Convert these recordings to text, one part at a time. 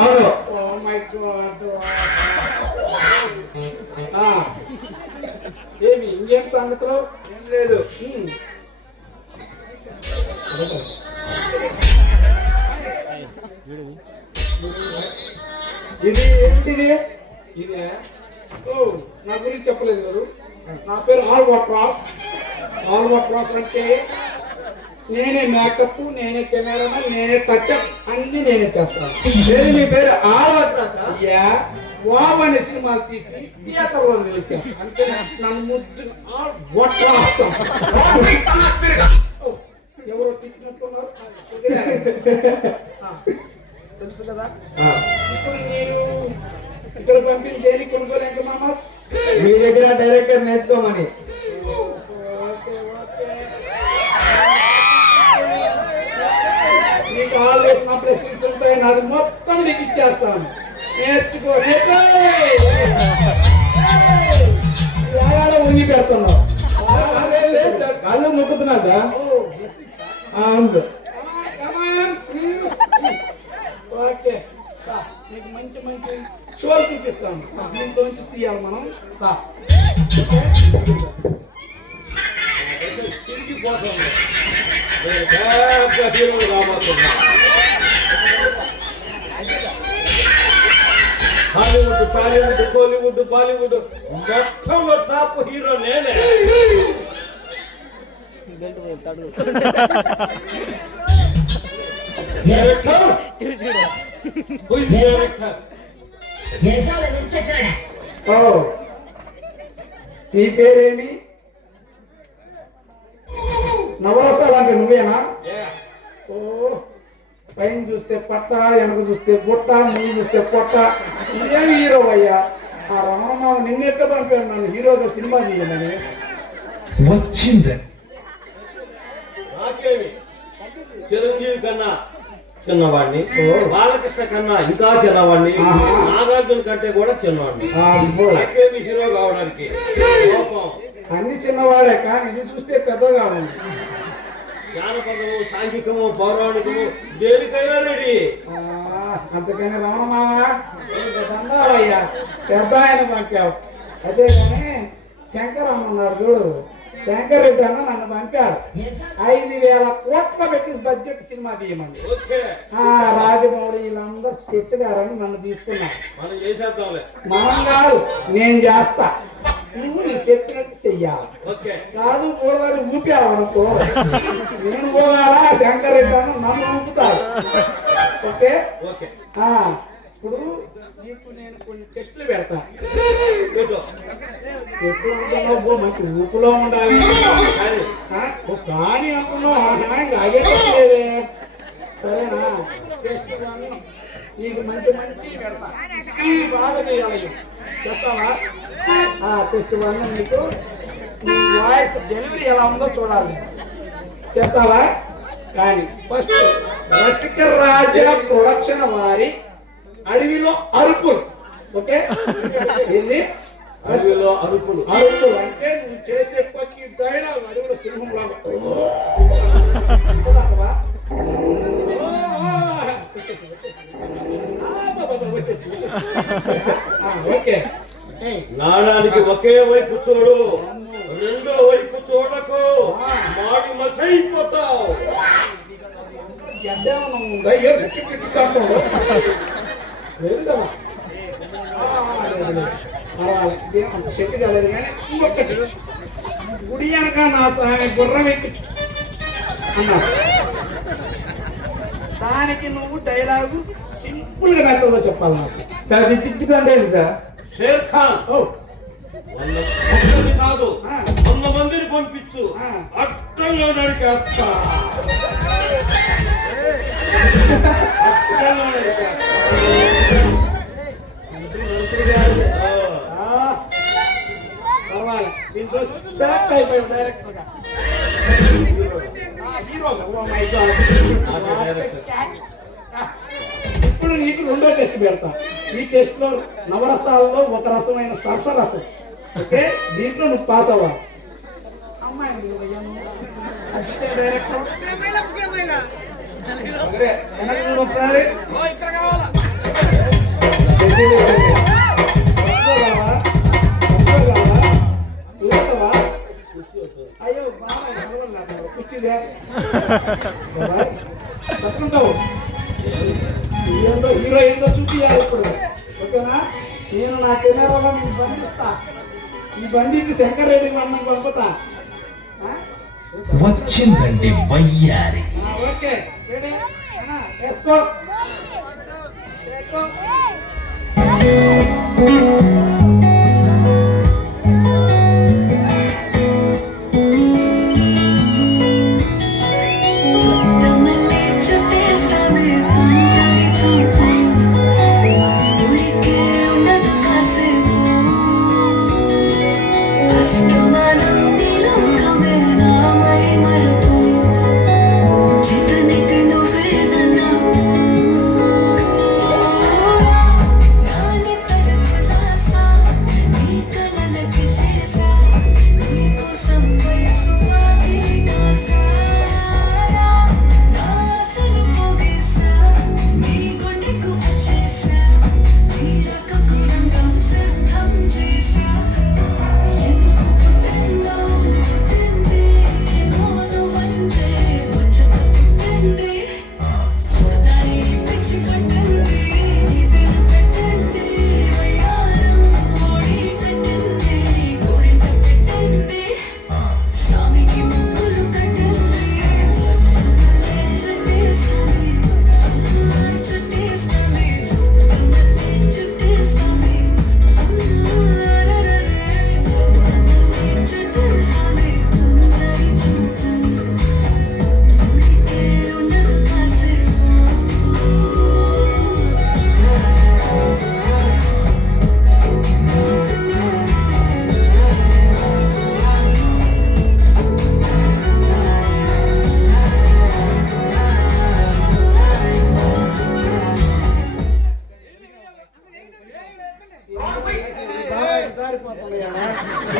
అవును. Oh my God. ఏమి ఇంకేం సంగతులు? ఏం లేదు. ఇది ఏంటిది? ఇదే. ఓ నా గురించి చెప్పలేదు గారు. నా పేరు ఆల్వాట్రాస్. ఆల్వాట్రాస్ అంటే నేనే మేకప్, నేనే కెమెరామెన్, నేనే టచ్అప్ అన్ని నేనే చేస్తాను. ఏది మీ పేరు? ఆల్వాట్రాసా? అయ్యా వావ్ అనే సినిమాలు తీసి థియేటర్లో రిలీజ్ చేస్తాను. అంతే నన్ను ముద్దు ఆల్వాట్రాస్. ఎవరో తిట్టినట్టున్నారు. తెలుసు కదా. ఇప్పుడు నేను ఇక్కడ పంపిన దేనికి కొనుక్కోలే ఇంకా మామాస్. మీ దగ్గర డైరెక్టర్ నేర్చుకోమని. Okay okay. నీకు ఆల్వేస్ నా ప్రెసిడెంట్స్ ఉంటాయి, నాది మొత్తం నీకు ఇచ్చేస్తాను. నేర్చుకో ఉంగి పెడుతున్నావు. కళ్ళు మొక్కుతున్నా సార్. అవును సార్. ఓకే నీకు మంచి మంచి షోలు చూపిస్తాను. దీంట్లోంచి తీయాలి మనం. తిరిగిపోతాము. హాలీవుడ్, టాలీవుడ్, కోలీవుడ్, బాలీవుడ్ మొత్తంలో టాప్ హీరో నేనే. నీ పేరేమి? నవరసాలు అంటే నువ్వేనా? ఓ పైన చూస్తే పట్ట, వెనక చూస్తే బుట్ట, ముందు చూస్తే పొట్ట. నువ్వేమి హీరో అయ్యా? ఆ రమణమావ నిన్నెట్ట పంపాను నన్ను హీరోగా సినిమా చేయమని. వచ్చింది. నాకేమి చిరంజీవి కన్నా చిన్నవాడిని, బాలకృష్ణ కన్నా ఇంకా చిన్నవాడిని, నాగార్జున కంటే కూడా చిన్నవాడిని. నాకేమి హీరో కావడానికి కోపం. అన్ని చిన్నవాడే కానీ ఇది చూస్తే పెద్దగా ఉంది. జానపదము, సాంఘికము, పౌరాణికము దేనికైనా రెడీ. అంతకని రమణమామ దండాలయ్యా, పెద్ద ఆయన పంపావు. అదే కానీ శంకర్ అన్నాడు చూడు, శంకర్ రెడ్డి అన్న నన్ను పంపాడు 5,000 కోట్ల పెట్టి బడ్జెట్ సినిమా తీయమని. రాజమౌళి వీళ్ళందరూ సెట్ గారని నన్ను తీసుకున్నారు. మనం కాదు, నేను చేస్తా, నువ్వు నేను చెప్పినట్టు చెయ్యాలి. కాదు పోదాన్ని ఊపావు అనుకో, నేను పోగాలా శంకర్ రెడ్డి అన్న నన్ను ఊపుతాడు. ఓకే. ఇప్పుడు నీకు నేను కొన్ని టెస్టులు పెడతా. మంచి ఊపులో ఉండాలి కానీ అంటున్నావు ఇంకా ఆగేటట్లేదే. సరేనా? టెస్ట్ కానీ నీకు మంచి మంచి పెడతా, బాగా చేయాలి. చెప్తావా? టెస్ట్ 1 నీకు నీ వాయిస్ డెలివరీ ఎలా ఉందో చూడాలి. చేస్తావా? కానీ ఫస్ట్ రసిక రాజా ప్రొడక్షన్ వారి అడవిలో అరుపులు. ఓకే. ఏంది అడవిలో అరుపులు? అరుపులు అంటే నువ్వు చేసే ప్రతి డైలాగ్ అడవిలో సింహం లాగా. ఓకే. నాణానికి ఒకే వైపు చూడు, రెండో వైపు చూడకు, మాడి మసైపోతావు. సెట్ కాలేదు కానీ ఇంకొకటి, గుడి అనక నా స్వామి గుర్రం ఎక్కించు అన్నాడు. దానికి నువ్వు డైలాగు సింపుల్ గా మెత్తలో చెప్పాలి నాకు. సార్ చిచ్చుకోండి సార్. షేర్ ఖాన్ కాదు, 100 మందిని పంపించు, అట్టంలో నరికేస్తా. పర్వాలేదు, దీంట్లో సెలెక్ట్ అయిపోయాడు డైరెక్టర్ గా. హీరోగా. Oh my God. ఇప్పుడు నీకు రెండో టెస్ట్ పెడతా. ఈ టెస్ట్ లో నవరసాలలో ఒక రసమైన సరసరసం. ఓకే. దీంట్లో నువ్వు పాస్ అవ్వాలి. అమ్మాయి అసిస్టెంట్ డైరెక్టర్ ఒకసారి అయ్యో బాగా కూర్చుందే పట్టుకుంటావు ఏందో హీరో ఏందో చూపించాలి ఇప్పుడు ఓకేనా నేను నా కెమెరాలో నేను బంధిస్తా ఈ బండికి శంకర్ రెడ్డి మనం పంపుతా వచ్చిందండి వయ్యారి. ఓకే రెడీ వేసుకో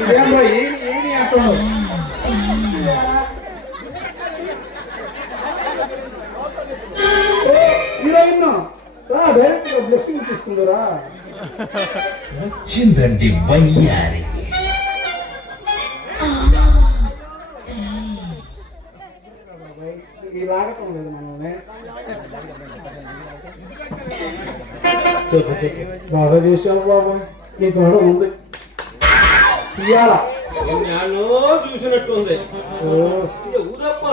ఇదేమో ఏది అంటున్నావు హీరోయిన్ రా డైరెక్ట్ బ్లెస్సింగ్ తీసుకుందురా వచ్చిందండి వయ్యారి. ఈ లాగటం లేదు మనల్ని బాగా చూసావు బాబు నీ తోడ ఉంది ఇయ్యాలా నేను చూసినట్టుంది ఊరప్ప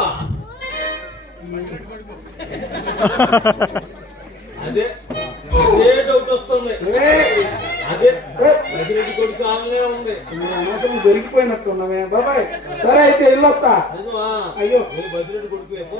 అదే అదే డౌట్ వస్తుంది అదే బదిరెడ్డి కొడుకు ఆలనే ఉంది అనవసరం దొరికిపోయినట్టున్నామే బాబాయ్ సరే అయితే వెళ్ళొస్తా అయ్యో బదిరెడ్డి కొడుకు